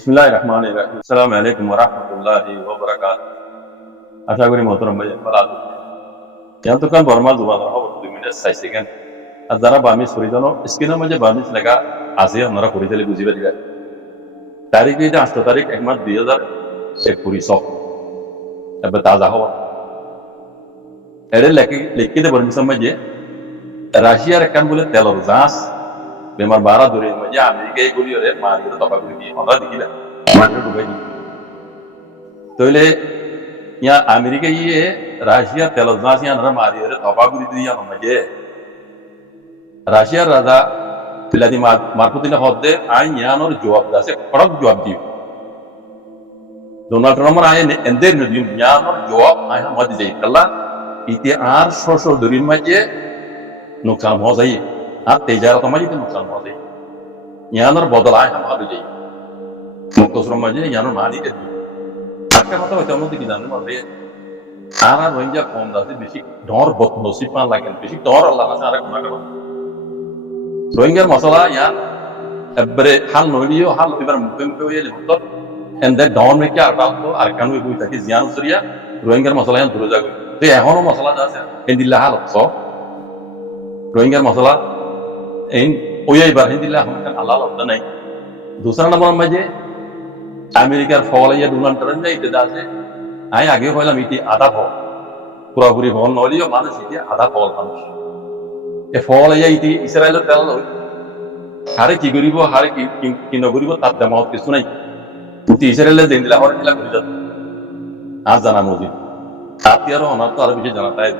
বিসমিল্লাহির রহমানির রহিম। আসসালামু আলাইকুম ওয়া রাহমাতুল্লাহি ওয়া বারাকাতুহু। আশা করি মোহতরম ভাই ভালো আছেন। यहाँ तो बर्मा जुबान रहा 2 মিনিট 6 সেকেন্ড আর যারা বার্মিজ পরিজন স্ক্রিনের মাঝে বার্মিজ লেখা আছে আপনারা পরিচালে বুঝিবে দিবেন তারিখ এটা 8 তারিখ 1 মাস 2021 এবার তাজা হওয়া এর লিখিত বার্মিজের মাঝে রাশিয়ার একখান বলে তেলর জাহাজ বেমার বারা ধরে মাঝে আমেরিকা এগুলি ওরে মারিয়ে তফাগুলি দিয়ে আমরা দেখিলে মাঠে ডুবাই দিই তাহলে ইয়া আমেরিকা ইয়ে রাশিয়া তেলর জাহাজ ইয়ানরা মারিয়ে তফাগুলি দিয়ে মাঝে রাশিয়ার রাজা ভ্লাদিমির মার্পুতিনের হদ্দে আইন ইয়ানোর জবাব আছে কড়ক জবাব দিও ডোনাল্ড ট্রাম্পের আইন এন্দের নদী ইয়ানোর জবাব আইন মধ্যে যাই কাল্লা ইতি আর শোষণ দরির মাঝে নুকসান হওয়া যায় আর তেজারত মাঝে নুকসান হওয়া যায় ইয়ানোর বদল আইন আমাদের যাই মুক্তশ্রম মাঝে ইয়ানোর মানি দিই একটা কথা হয়তো আমাদের কি জানেন মাঝে আর রোহিঙ্গা কম দাসে বেশি ডর বদনসিব পান লাগেন বেশি ডর আল্লাহ কাছে আর গুনাহ করেন রোহিঙ্গার মশলা ইয়ার একবারে হাল নইলিও হাল এবার মুখে হয়ে হতো এন্ড ডাউন মেকে আর তো আর কানু বই থাকে জিয়ান সরিয়া রোহিঙ্গার মশলা ইয়ান দূরে যাবে তো এখনো মশলা আছে এন্দিল্লা হাল সব রোহিঙ্গার মশলা এই ওই এবার হিন্দিল্লা এখন আল্লাহ আল্লাহ নাই दूसरा नंबर মাঝে আমেরিকার ফল ইয়া ডোনাল্ড ট্রাম্প এটা আছে আই আগে হইলাম ইতি আধা ফল পুরোপুরি ফল নইলিও মানুষ ইতি আধা ফল মানুষ এ ফল ইয়া ইতি ইসরায়েলের তেল নয় হারে কি করিব হারে কি নকরিব তার দেমাহত কিছু নাই কিন্তু ইসরায়েলের দিন দিলা হরে দিলা করে যাবে আর জানা মজিদ তাতে আরো অনার তো আরো বেশি জানা তাই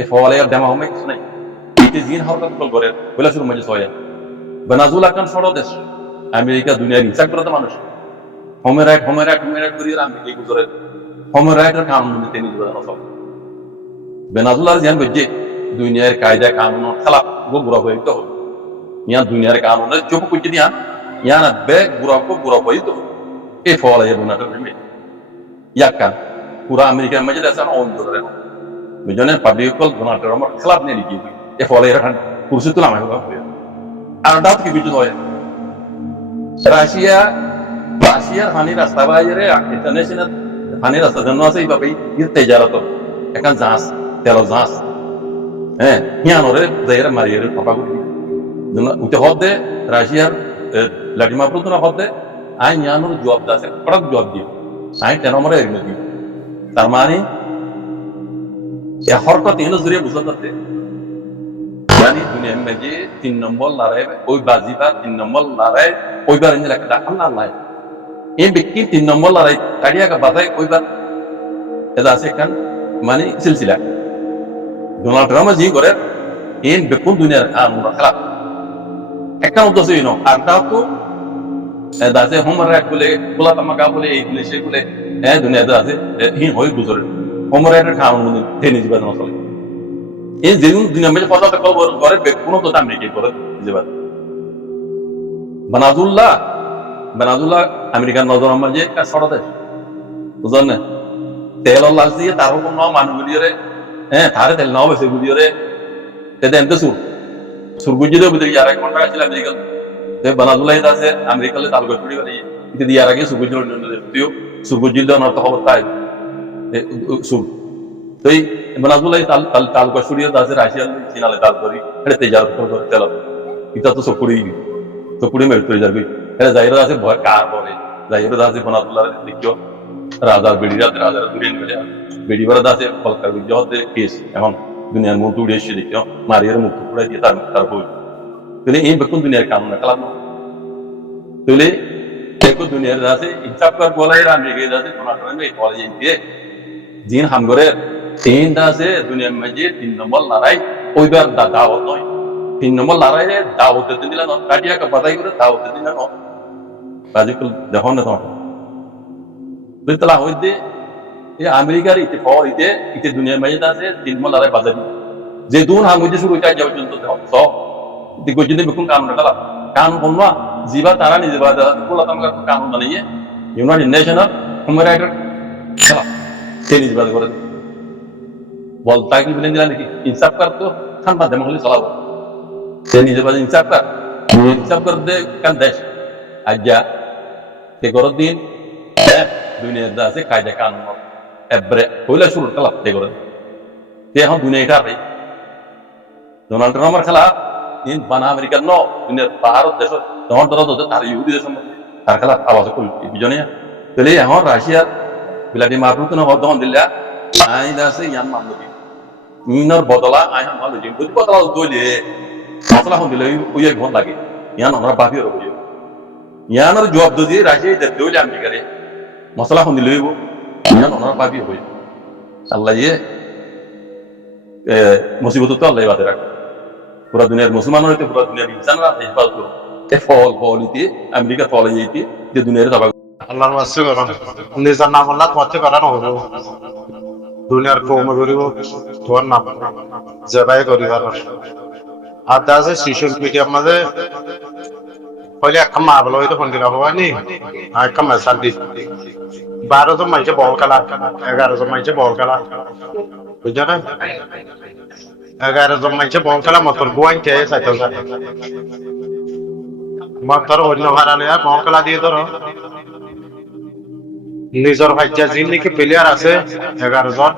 এ ফল ইয়া দেমাহ মে কিছু নাই ইতি জিন হরকত কল করে বলে শুরু মাঝে সয়া বেনাজুল আকান সড় দেশ আমেরিকা দুনিয়ার হিংসা করে মানুষ হোমের রাইট করিয়ে আমেরিকা গুজরে হোমের রাইটের কানুন তিনি সব বেনাজুলার জিয়ান বেজে দুনিয়ার কায়দা কানুন খেলাপ গুড়া হয়ে তো यहाँ दुनिया का कानून है जो कुछ दिया यहाँ ना बैग बुरा कोई तो ये फॉल है डोनाल्ड ट्रम्प में या क्या पूरा अमेरिका में जैसे ऐसा ऑन कर रहे हो मुझे ने पब्लिक को डोनाल्ड ट्रम्प खिलाफ नहीं लिखी ये फॉल है रखन कुर्सी तो लामे होगा अरदात की बीच होए राशिया हानि रास्ता बाजरे इंटरनेशनल हानि रास्ता जनवा से बाबी ये तजारत एकान जांच तेलो जांच हैं यहाँ नोरे जाहिर मारियर पापा को उते हद्दे রাশিয়ার ভ্লাদিমির পুতিনের হদ্দে আইন ইয়ানোর জবাব আছে কড়ক জবাব দিও আইন তেন মরে এগিয়ে দিও তার মানে এ হরকত ইনো জরিয়ে বুঝা যাচ্ছে মানে দুনিয়া মেজে 3 নম্বর লড়াই ওই বাজিবা 3 নম্বর লড়াই ওইবার ইনি লেখা আল্লাহ আল্লাহ এই ব্যক্তি 3 নম্বর লড়াই কাড়িয়া কা বাজাই ওইবার এটা আছে কান মানে সিলসিলা ডোনাল্ড ট্রাম্প জি করে এই বেকুন দুনিয়ার কানুন খেলাফ একটা উদ্দেশ্য ইনো আর তাও তো দাসে হোমর রাইট বলে কোলা তামাকা বলে এইগুলো সেগুলো দুনিয়াতে আছে হি হই গুজরে হোমর রাইটের কানুন থেনি জীবন নচলে এই যেগুলো দুনিয়া মধ্যে কথা কল করে কোনো তো দাম নেই করে জীবন বানাজুল্লাহ আমেরিকার নজর মাঝে একটা ছড়া দেশ বুঝলেন না তেল লাশ দিয়ে তার কোনো মানুষগুলিরে তারে তেল নাও বেশি গুলিরে তেতে এনতে সুরগুজিদের ভিতরে ইয়ার এক ঘন্টা ছিল আমেরিকা বানাজুল্লাহ আছে আমেরিকালে তালগড় ছুটি বাড়ি কিন্তু ইয়ার আগে সুরগুজির যদিও সুরগুজির অনর্থ খবর তাই সুর তো এই বানাজুল্লাহ তালগড় ছুটি আছে রাশিয়ার চীনালে তালগড়ি এটা তেজার করে তেল এটা তো চকুড়ি মেরে তৈরি যাবে এটা জাহিরা আছে ভয় কার বলে জাহিরা আছে বানাজুল্লাহ দেখিও রাজার রাজার দুরিয়ান বেড়ে বেড়ি বেড়া আছে ফলকার বিজয়তে কেস এখন দুনিয়ার মুখ উড়ে এসে দেখিও মারিয়ার মুখ পুরাই দিয়ে তার বই তাহলে এই বেকুন দুনিয়ার কানুন খেলাম তাহলে দেখো দুনিয়ার আছে ইনসাফ কর বলাই আমেরিকা আছে ডোনাল্ড ট্রাম্প এই কলেজে দিয়ে জিন হামগরে তিন আছে দুনিয়ার মাঝে 3 নম্বর লড়াই ওইবার দাওয়াত নয় 3 নম্বর লড়াই দাওয়াত দিলা না কাটিয়া কা বাদাই করে দাওয়াত দিলা না বাজিকুল যখন না তখন বিতলা হইতে এই আমেরিকার ইতে ফর ইতে দুনিয়ার মাঝে আছে 3 নম্বর লড়াই বাজার যে দুন হামুজে শুরু হইতা যাও পর্যন্ত সব দিগো যদি বেকুন কানুন কালা কানুন কোনবা জিবা তারা নিজে বাদা কোলা তামকা কানুন বানাইয়ে ইউনাইটেড নেশনাল হিউম্যান রাইটস খেলা সে নিজে বাদা করে বলতা কি বলেন দিলা নাকি ইনসাফ কর তো খান বাদে মহলি চালাবো সে নিজে বাদা ইনসাফ কর দে কান দেশ আজ্ঞা তে গরর দিন দুনিয়ার দা আছে কায়দা কানুন এবারে হইলে শুরু খেলা তে গরর তে এখন দুনিয়া এটা রে ডোনাল্ড ট্রাম্পের খেলা ইন বানা আমেরিকার ন দুনিয়ার ভারত দেশ তোমার ধরো তো তার ইহুদি দেশ তার খেলা আওয়াজ করি বিজনিয়া তাহলে এখন রাশিয়ার ভ্লাদিমির পুতিন হদন দিলা আইন আছে ইয়ান মানলো ইনর বদলা আইন মানলো যে যদি বদলা দইলে মশলা হন দিলে ওই ঘন লাগে ইয়ান আমরা বাকি রব ইয়ানোর জবাব দিয়ে রাশিয়া দইলে আমেরিকারে মশলা হন দিলে ইয়ান আমরা বাকি হই আল্লাহ মুসিবত তো আল্লাহ বাদে রাখে পুরা দুনিয়ার মুসলমান হইতে পুরা দুনিয়ার ইনসানরা হেফাজত করো এ ফল হইতে আমেরিকা ফল হইতে যে দুনিয়ার দাবা আল্লাহর ওয়াসি করুন নিজের নাম আল্লাহ পথে করানো হলো দুনিয়ার কৌম করিব তোমার নাম জবাই করিবার আর দাসে সোশ্যাল মিডিয়ার মাঝে পহলে একটা মারবল হইতো ফোন দিলা হওয়ানি আর একটা মেসাল দি 12 জন মাইছে বল খেলা 11 জন মাইছে বল খেলা বুঝছো না 11 জন মাইছে বল খেলা মতর গোয়াইন কে সাইতো মাত্র অন্য ভাড়া লইয়া বল খেলা দিয়ে ধরো নিজের ভাইজা যিন নাকি প্লেয়ার আছে 11 জন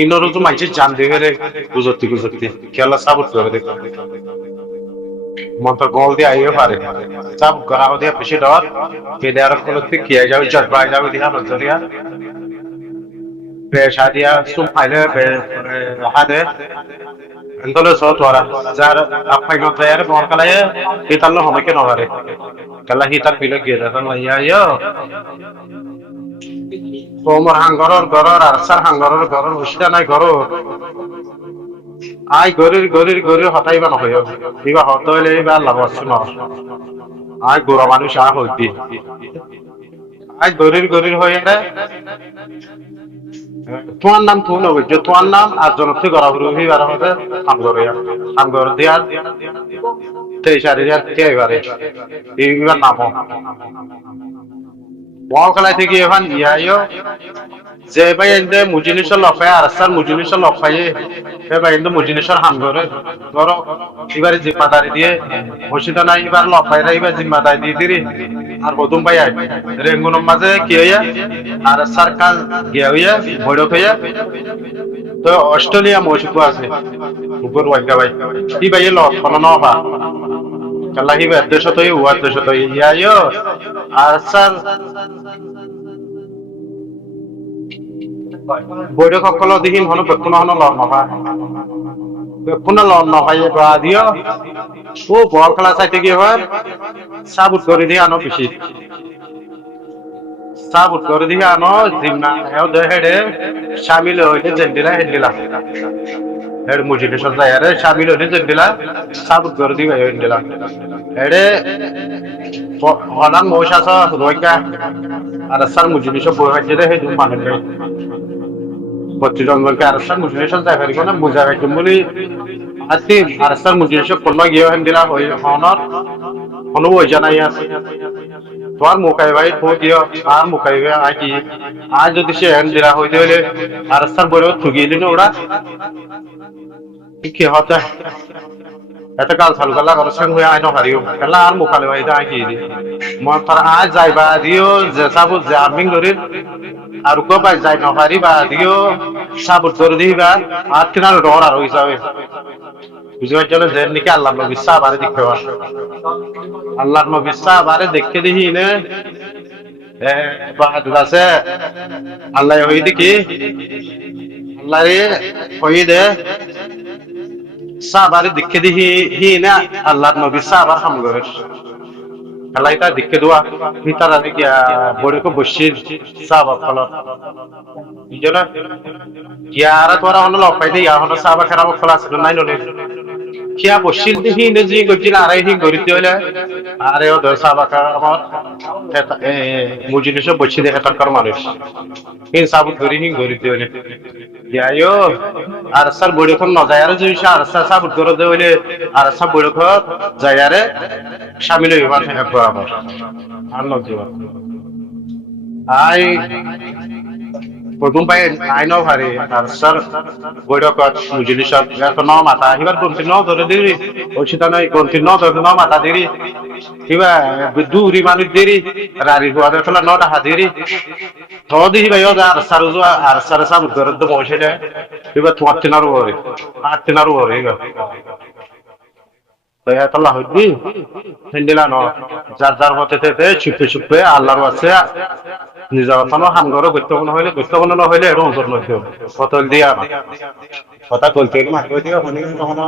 ইনরও তো মাইছে জান দিয়ে রে গুজরতি খেলা সাপোর্ট করে দেখ মন্ত্র গোল দিয়ে আইও পারে সব গড়াও দিয়ে পিছে ডর প্লেয়ার কোন থেকে কি যাও জট বাই যাও দিয়া নজরিয়া পেশা দিয়া সুম ফাইলে হাদে এন্তলে সত ওরা যার আপাই নো তৈয়ার বল খেলায় হিতাল হমকে নহারে খেলা হিতার পিলে গিয়ে দেখেন লাইয়া তোমর হাঙ্গরর গরর আরসার হাঙ্গরর গরর উশিদা নাই গরর আই গরির হতাইবা নহয় ইবা হত হইলে ইবা লাভ আছে না আই গোরা মানুষ আ হইতি আই গরির হয়ে রে তোমার নাম তো নবে যে তোমার নাম আর জনপ্রিয় গরা হরু হইবার হবে হাঙ্গর দিয়ার তেইশারিয়া তেইবারে ইবা নাম বল খেলাই থেকে এখন ইয়াইও যে ভাই এন্ডে মুজিনিসর লফায় আরসার মুজিনিসর লফায় এ ভাই এন্ডে মুজিনিসর হামগরে ধরো এবারে জিম্মাদারি দিয়ে মসজিদা নাই এবার লফায় এবার জিম্মাদারি দিয়ে দিরি আর বদুম ভাই আই রেঙ্গুনের মাঝে কি হইয়া আরসার কাজ গিয়া হইয়া বড়ক হইয়া তো অস্ট্রেলিয়া মসজিদ আছে উপর ওয়াইগা ভাই কি ভাই লফানো নবা কাল্লাহি বেদেশ তো ওয়ার দেশ তো ইয়াইও আরসার বৈঠক সকল দেখি হন বেকুন হন লন নহয় বেকুন লন নহয় বা দিও ও বল খেলা চাইতে কি হয় সাবুত করে দিয়ে আনো পিছি সাবুত করে দিয়ে আনো জিমনা হেও দে হেডে শামিল হইতে জেন্ডিলা হেন্ডিলা হেড মুজিলে সজায় আরে শামিল হইতে জেন্ডিলা সাবুত করে দিবে হেন্ডিলা হেডে হলান মৌসাস রইকা আর সার মুজিলে সব বই হাজে হে দু মানে প্রতিজনকে আরসার মুজিলেশন যাই পারিব না বুঝা পাইছো বলি আছি আরসার মুজিলেশন কোন গিয়ে হেন্দিলা হই হনর কোনো ওই জানাই আছে তোমার মুখাই ভাই তো দিও আর মুখাই ভাই আকি আজ যদি সে হেন্দিলা হইতে হলে আরসার বড় ঠুকিয়ে দিন ওরা কি হতা এত কাল চালু কালা ঘর সঙ্গ হয়ে আইন হারিও খেলা আর মুখালে ভাই আকি দি মন তার আজ যাইবা দিও যে সাবু জামিং ধরির আর কো ভাই যাই না পারিবা দিও সাবুত করে দিবা আর কিনার ডর আর হিসাবে বুঝতে চলে যে নাকি আল্লাহর নবী সাহাবারে দেখতে পাওয়া আল্লাহর নবী সাহাবারে দেখতে দেখি নে বাহাদুর আছে আল্লাহ হই দেখি আল্লাহ রে হই দে সাহাবারে দেখতে দেখি হি না আল্লাহর নবী সাহাবার হাম করে আল্লাহটা দেখতে দোয়া ভিতরা দেখি বড় কো বসির সাহাবা ফল ইজনা ইয়ারা তোরা হলো লপাইতে ইয়া হলো সাহাবা খারাপ ফল আছে নাই নলে কিয়া বসির দেখি নেজি গজিল আরাই হি গরিতে হইলে আরে ও সাহাবা আমার মুজিলিস বসি দেখা টাকার মানুষ এই সাবুত গরি হি গরিতে হইলে ইয়ায়ো আর স্যার বড় কোন ন যায় আর যদি আর স্যার সাবুত করে দে হইলে আর সব বড় কো যায় আরে শামিল হইবার একবার আমার আর নজিবা আই প্রথম পাই আইনও ভারে আর স্যার বৈঠকত মুজলিসত এখন মাথা এবার গন্তি ন ধরে দিরি ওইটা নয় গন্তি ন ধরে ন মাথা দিরি কিবা দূরি মানুষ দিরি রারি হুয়াদের ফেলা নটা হাজিরি তো দিহি ভাই আর স্যার আর স্যার সাম ধরে তো বসে যায় এবার তোমার তিনার ওরে আর তিনার ওরে এবার তো এতলা হইবি হিন্দিলা ন যার যার মতে চুপে চুপে আল্লাহর আছে নিজের কোনো হাম ঘরে গুরুত্বপূর্ণ না হইলে এরকম ওজন নয় কত দিয়া কথা বলতে মাত্র দিয়া তখন